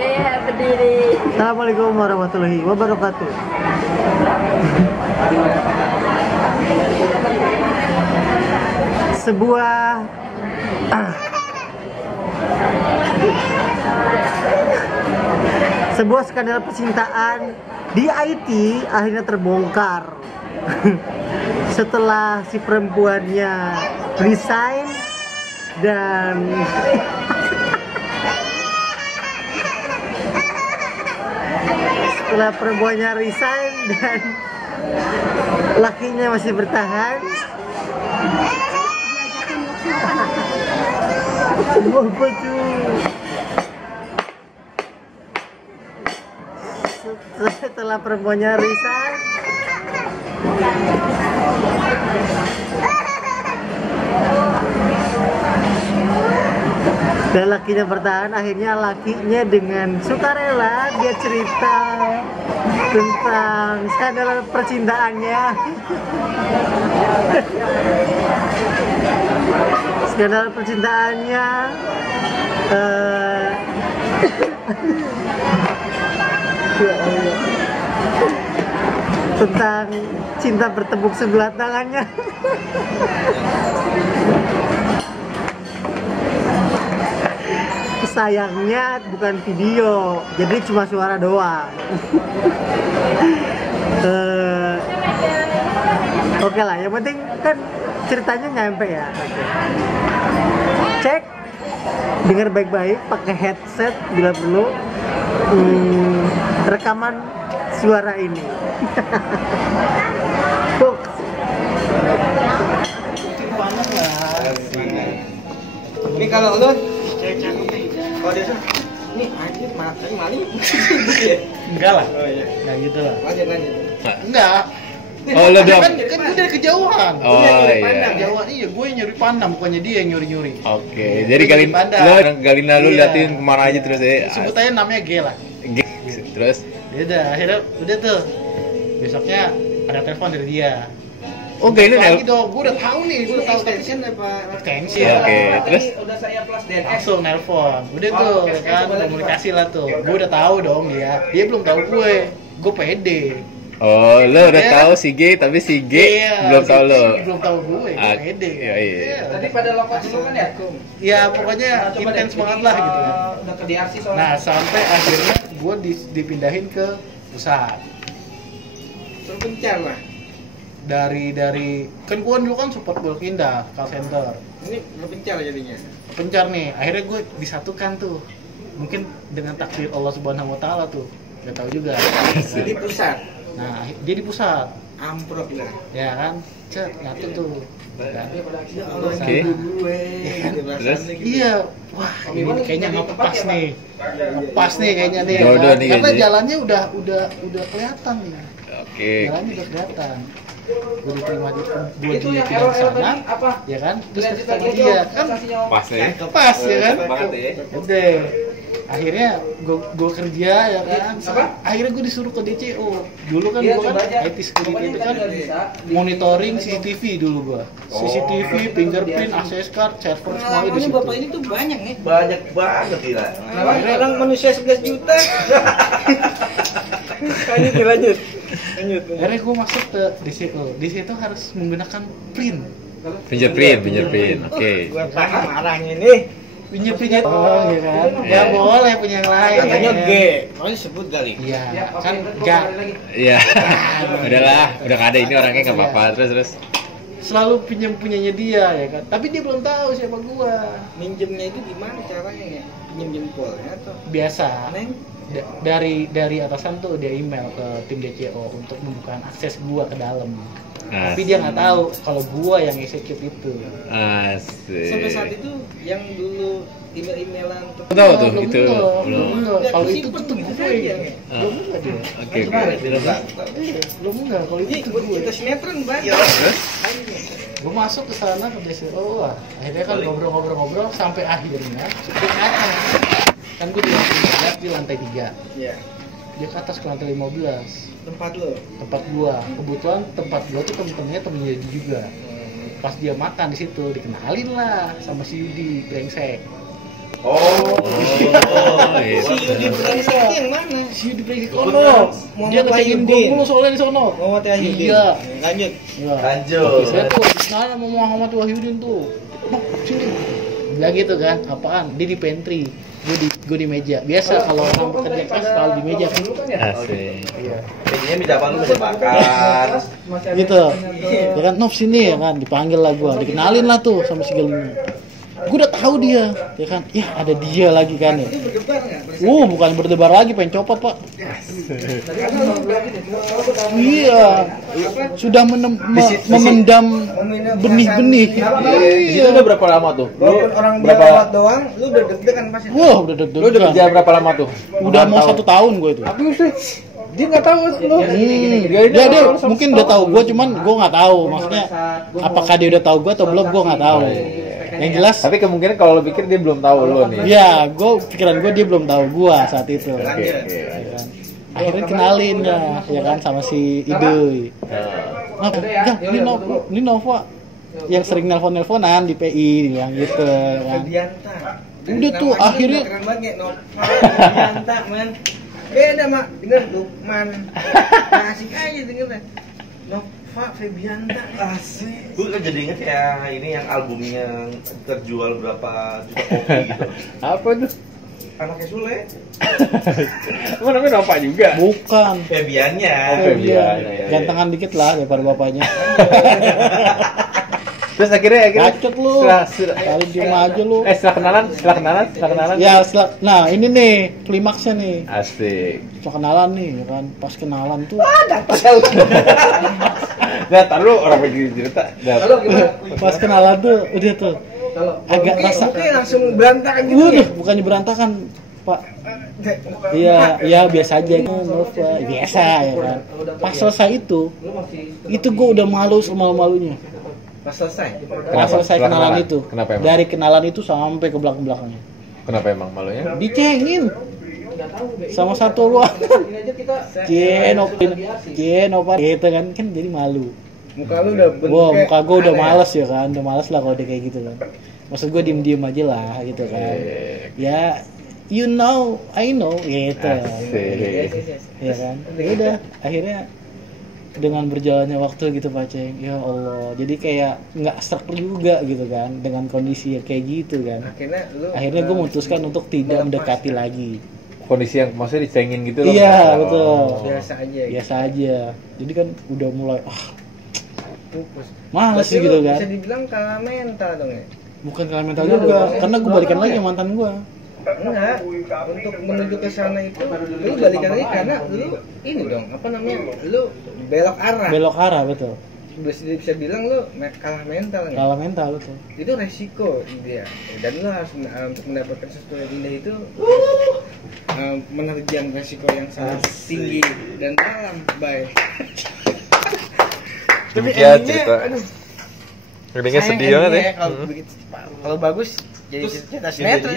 Berdiri. Assalamualaikum warahmatullahi wabarakatuh. Sebuah skandal percintaan di IT akhirnya terbongkar setelah si perempuannya resign dan setelah perempuannya resign dan lakinya masih bertahan. Apa tuh? Setelah perempuannya resign dan lakinya bertahan, akhirnya lakinya dengan sukarela dia cerita tentang skandal percintaannya. Skandal percintaannya tentang cinta bertepuk sebelah tangannya. Sayangnya bukan video, jadi cuma suara doang. Oke lah, yang penting kan ceritanya nyampe ya. Cek, dengar baik-baik, pakai headset bila perlu. Rekaman suara ini. Ini kalau lu kalau dia ini anjir matanya maling. Enggak lah. Oh iya. Enggak gitu lah. Lanjut. Enggak. Oh, lu dong. Kan udah kejauhan. Oh iya. Kejauhan, iya, gue yang nyuri pandang, bukannya dia yang nyuri-nyuri. Oke, jadi Galina lu liatin kemana aja terus ya. Sebut aja namanya G lah. G. Terus Ya udah, akhirnya udah tuh. Besoknya ada telepon dari dia. oh Galina Lagi dong, gue udah tahu nih, gue udah tahu extension apa? extension. Oke, terus Udah saya plus DNS. Langsung nelpon. Udah tuh kan komunikasi lah tuh. Gue udah tahu dong dia. Dia belum tahu gue. Gue pede. oh lu udah tahu si G tapi si G belum tahu lo. Belum tahu gue. Gue pede. Iya. Tadi pada lokasi dulu kan ya? Ya pokoknya intens banget lah gitu kan. Udah ke DRC soalnya. Nah sampai akhirnya gue dipindahin ke pusat. Terpencar lah. Dari kan gue dulu kan support Bulk Indah, call center. Ini terpencar jadinya. Pencar nih, akhirnya gue disatukan tuh. Mungkin dengan takdir Allah Subhanahu Wa Taala tuh, gak tahu juga. Jadi pusat. Nah dia di pusat, Amprok lah. ya kan? Cet, nyatu tuh. Dan, Ya Allah, Oke. gue. Gitu Terus? rasanya gitu. iya, wah ini kayaknya ngepas nih, ngepas nih kayaknya nih. Jodoh nih Karena kayaknya. jalannya udah kelihatan nih. Oke. Jalannya udah kelihatan. Gue diterima di Itu yang di error-error sana, tadi apa? ya kan? Terus Lanjut ketemu lagi dia kan Pas nih. pas ya kan? Banget ya. Udah. Akhirnya gue kerja ya kan. Apa? Akhirnya gue disuruh ke DCO. Dulu kan Iya, gue kan coba aja. IT security Pokoknya itu kita kan nggak bisa. monitoring CCTV dulu gue. CCTV, fingerprint, access card, server semuanya di Pengalamannya situ. bapak ini tuh banyak nih. Banyak banget gila. Orang manusia 11 juta. Lanjut. Akhirnya gue masuk ke DCO. DCO harus menggunakan print. Fingerprint. Oke. Gua paham arahnya nih. Fingerprint oh ya kan. Gak boleh punya yang lain. Katanya ya. G. Mau disebut kali. Iya, kan gak Iya. Udahlah, udah gak ada ini orangnya enggak apa-apa. Terus. selalu punyanya dia ya kan. Tapi dia belum tahu siapa gua. Minjemnya itu gimana caranya ya? Pinjem jempolnya atau Biasa. Neng? Dari atasan tuh dia email ke tim DCO untuk membuka akses gua ke dalam. Nah, Tapi dia nggak tahu kalau gua yang execute itu. asik. Sampai saat itu yang dulu email-emailan Tahu tuh Belum itu belum. belum. Kalau Dia itu tuh kesimpan gue. gitu saja. Belum enggak dia. Oke. Belum enggak kalau itu Ini tuh buat gue. kita sinetron banget. Terus? Gue masuk ke sana ke DCO lah. Akhirnya kan ngobrol-ngobrol sampai akhirnya supir naik. Kan gue di lantai 3. Iya. Dia ke atas ke lantai 15. Tempat lo. Tempat gua. Kebetulan tempat gua tuh temen-temennya temennya dia juga. Pas dia makan di situ dikenalin lah sama si Yudi brengsek. Oh, itu. si Yudi brengsek yang mana? Si di brengsek kono. Dia ngecengin gue mulu soalnya di sono. Muhammad Wahyudin. Iya. Lanjut. Iya. Lanjut. Saya tuh kenal sama Muhammad Wahyudin tuh. Nok, sini. Bilang gitu kan, apaan? Dia di pantry. Gue di meja. Biasa kalau orang bekerja keras selalu di meja kan. Asik. Iya. Mejanya minta apa lu meja makan. Gitu. Ya kan, Nov sini ya kan, dipanggil lah gue, dikenalin lah tuh sama si Galina. Gue udah tahu dia, ya kan, ya ada dia lagi kan ya. Bukan berdebar lagi, pengen copot pak. Iya, sudah memendam benih-benih. Di situ udah berapa lama tuh? Orang berapa doang, lu udah deg-degan pasti. Wah, udah Lu udah deg-degan. kerja berapa lama tuh? Udah mau 1 tahun gue itu. Dia nggak tahu lu. Dia mungkin udah tahu gue, cuman gue nggak tahu. Maksudnya, apakah dia udah tahu gue atau belum, gue nggak tahu. Yang jelas, Tapi kemungkinan kalau lo pikir dia belum tahu lo nih. ya, pikiran gue dia belum tahu gue saat itu. Oke. Ya kan. Akhirnya kenalin ya kan sama si Idoy. Nah, ini Nova yang sering nelpon-nelponan di PI yang gitu kan. Febianta. Udah tuh akhirnya keren banget Nova Febianta man. Beda mak, denger Lukman. Asik aja dengernya. Nova Febianta asik. Gue kan jadi inget ya ini yang albumnya terjual berapa juta kopi gitu. Apa tuh? Anaknya Sule. Emang namanya Nova juga? bukan. Febiannya. Febian. Gantengan dikit lah daripada bapaknya. Terus akhirnya Bacot lu. setelah Kali diem aja lu. setelah kenalan. Ya, nah ini nih klimaksnya nih. Asik. Setelah kenalan nih, ya kan. Pas kenalan tuh. Nah, tar lu orang begini cerita. Pas kenalan tuh udah tuh. Agak rasa. Oke langsung berantakan gitu ya. Bukannya berantakan, Pak. Iya, biasa aja kan, Nova. Biasa ya kan. Pas selesai itu gue udah malu semalu-malunya. Pas selesai. Pas selesai Setelah kenalan kenalan? itu. Kenapa emang? Dari kenalan itu sampai ke belakang-belakangnya. Kenapa emang malunya? Dicengin sama satu ruangan. Nova gitu kan jadi malu. Muka lu udah bentuknya. Wah, muka gue udah aneh. males ya kan, udah males lah kalau dia kayak gitu kan. Maksud gue diem-diem aja lah gitu kan. Ya, you know, I know gitu. Asik. Ya kan. Ya udah, akhirnya dengan berjalannya waktu gitu Pak Ceng, ya Allah, jadi kayak nggak serak juga gitu kan dengan kondisi yang kayak gitu kan. Akhirnya gue memutuskan untuk tidak mendekati lagi. Kondisi yang maksudnya dicengin gitu loh. Iya betul. Biasa aja. Jadi kan udah mulai males sih gitu kan. Bisa dibilang kalah mental dong ya. Bukan kalah mental juga, karena gue balikan lagi sama mantan gue. Enggak, untuk menuju ke sana itu lu balikan lagi karena lu ini dong, apa namanya? Lu belok arah. Belok arah betul. Bisa bilang lu kalah mental nih. Kalah mental betul. Itu resiko dia. Dan lu harus untuk mendapatkan sesuatu yang indah itu menerjang resiko yang sangat tinggi dan dalam, bye. Demikian cerita. Endingnya sedih banget ya. Kalau bagus jadi cerita sinetron.